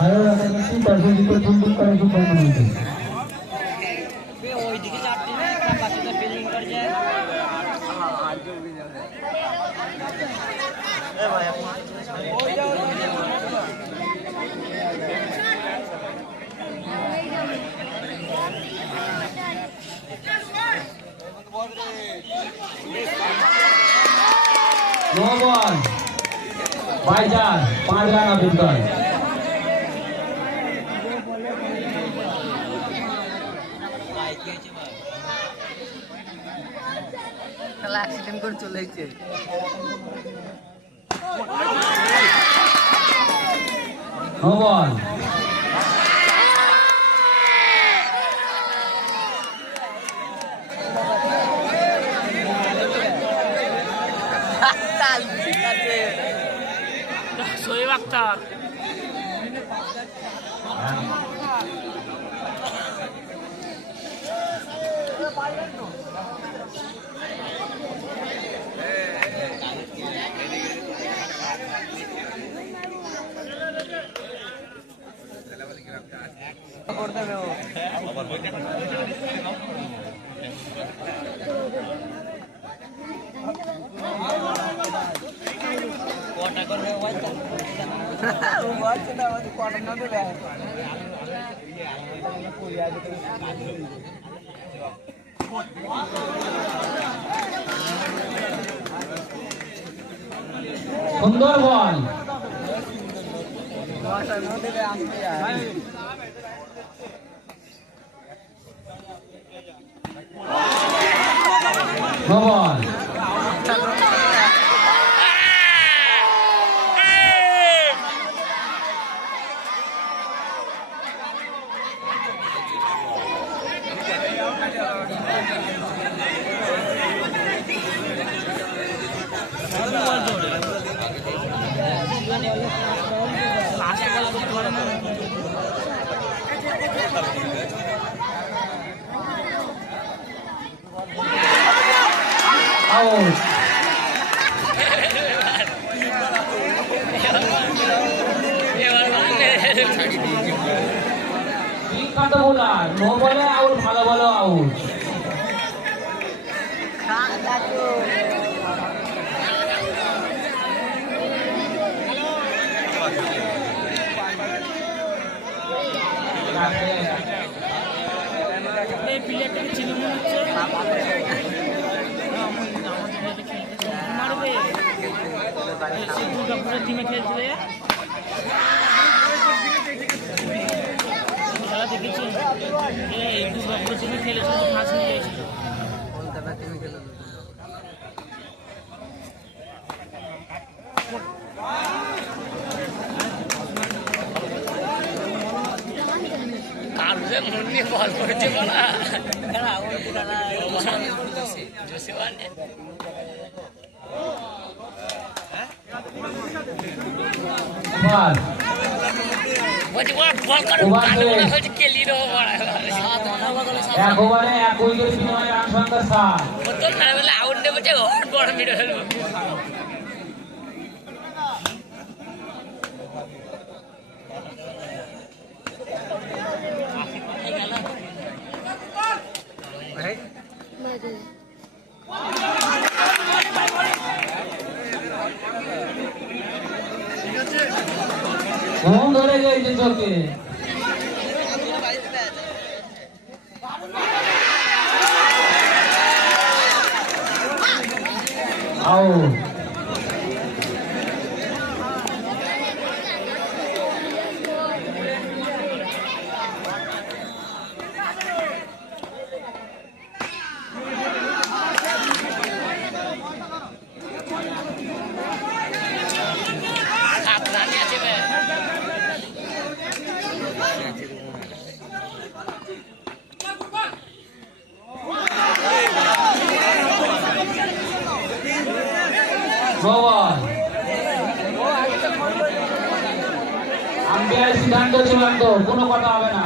ভালো রাখাচ্ছি তারপর দিকে ফুলফুল করা খুব ভালো হয়েছে। नो बॉल बाई 5 रन अभी तक খেলা অ্যাক্সিডেন্ট করে চলে গেছে नो बॉल শোয়েব আক্তার सुंदर बॉल नो बॉल आउट कत बोला नो बोले आउट ভালো ভালো আউট এই প্লেয়ারটা চিনি মনে হচ্ছে মারবে সে দুর্গাপুরের টিমে খেলছে খেলা দেখেছি এই দুর্গাপুরের টিমে খেলেছিল ফার্স্ট নিয়ে গেছিল কলকাতা টিমে খেলে কালকে মুন্নি বল করেছে বলা बॉल বলছি বল বল করে কানে মনে হচ্ছে কেলি রে বড় এক ওভারে এক উইকেট বিনিময়ে রান সংখ্যা 7 কত না বলে আউট নেবে যে হট বড় মিডল ফেলবো ফোন ধরে গেছে চোখে আউট আম্পায়ার সিদ্ধান্ত চূড়ান্ত, কোনো কথা হবে না।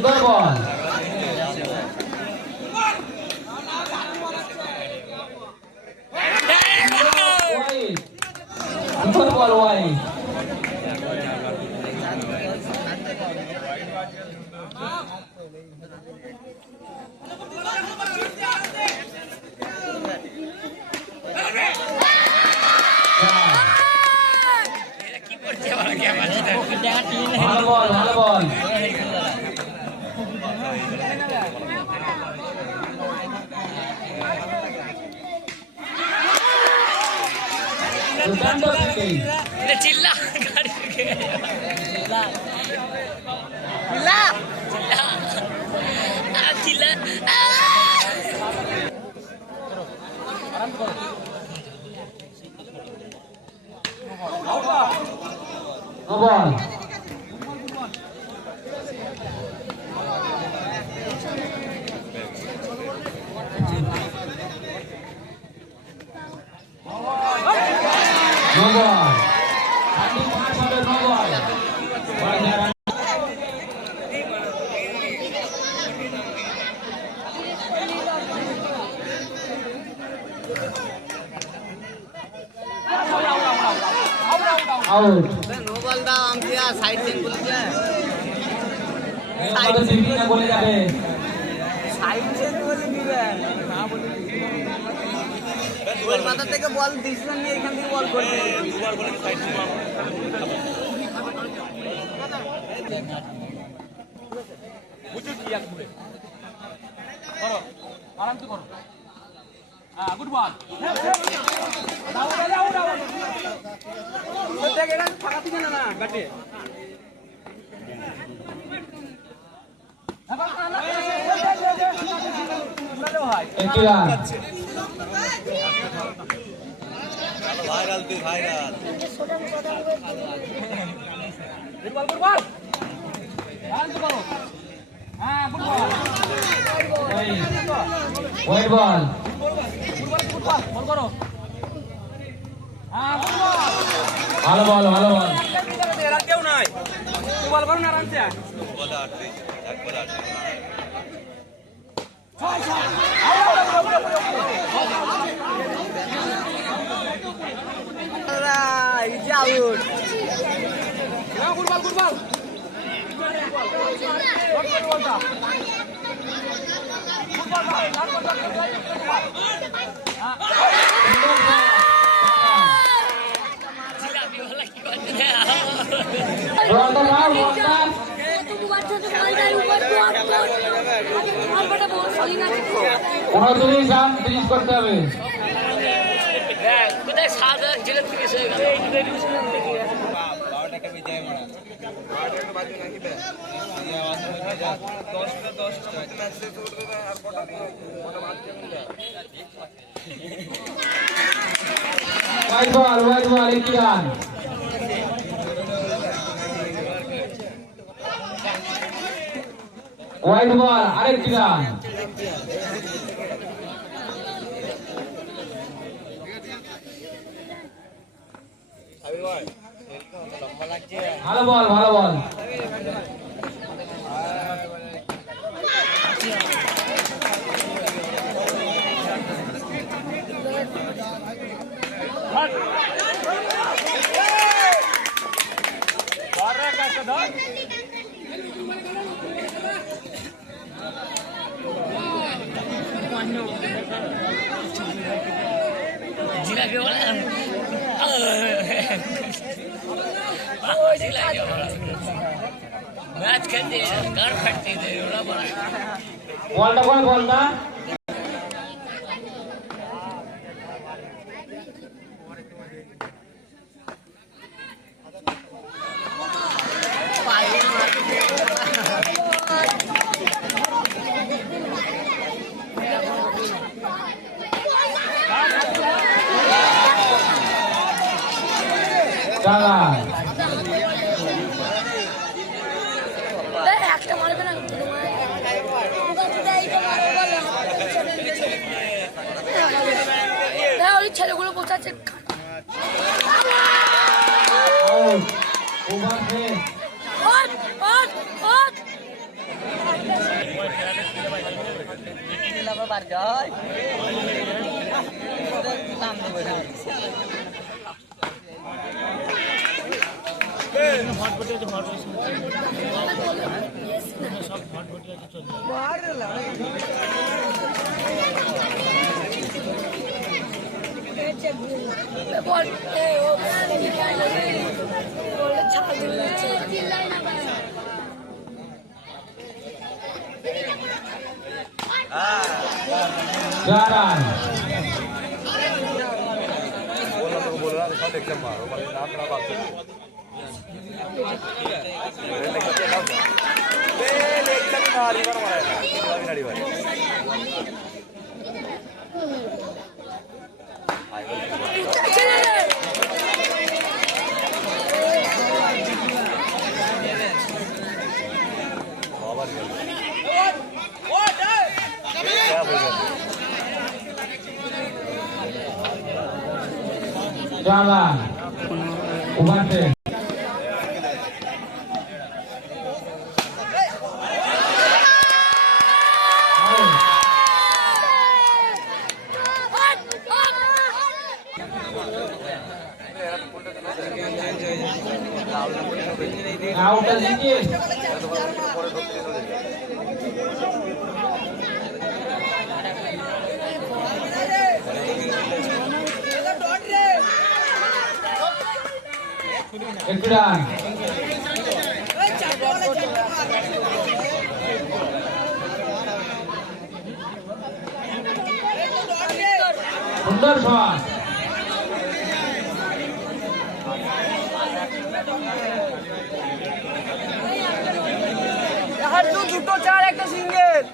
সুন্দর বল সুন্দর বল ওয়াইড কি করছে বল কি আমার ভালো বল ভালো বল দুর্দান্ত ফিল্ডিং চিল্লা গাড়ি চিল্লা চিল্লা নো বল নো বল আগে 5 হবে no ball out no ball दाও আম দিয়া সাইড চেঞ্জ বলে দিয়া সাইড সিটি না বলে যাবে সাইড চেঞ্জ বলে দিবে না বলে ওই মাথা থেকে বল ডিসিশন নিয়ে এখান থেকে বল করবে দুবার বলে সাইড চেঞ্জ বুঝছো কি এক করে করো আরাম তো করো হ্যাঁ গুড বল দাও দাও দাও দেখ এটা ফাঁকা দিবে না গাটে ভাইরাল তুই ভাইরাল গুড বল আরাম তো করো হ্যাঁ গুড বল ওয়াইড বল বল করো হ্যাঁ গুড বল ভালো বল ভালো বল এরা কেউ নাই তুই বল করো না আরামসে বলে আটবে এক বলে আটবে easy out good ball good ball জিলাপি वाला কি করছে বলটা নাও বলটা তুমি বাচ্চাদের মালটার উপর ব্লক কর আর বড় বল সরি না 29 রান ফিনিশ করতে হবে দেখ কোথায় সাদা জিলাপি ফিনিশ হয়ে গেল ওয়াইড বল একটি রান ওয়াইড বল আরেকটি রান ভালো বল ভালো বল জিলাপি वाला जिलापी वाला मैच खेलते गाड़ फटते थे बड़ा बड़ा বলটা কোন বলটা চালা একটা মারবে না ওই ছেলেগুলো বসাচ্ছে ওভার Jalan. बोल रहा था एकदम मारो पर नाम ना बात मेरे लेकर के ना बे लेकर मारी पर मारा नाड़ी वाली Jalan. Ubate. Out sedikit. Ekdan. Sundar shot. দুটো চার একটা সিঙ্গেল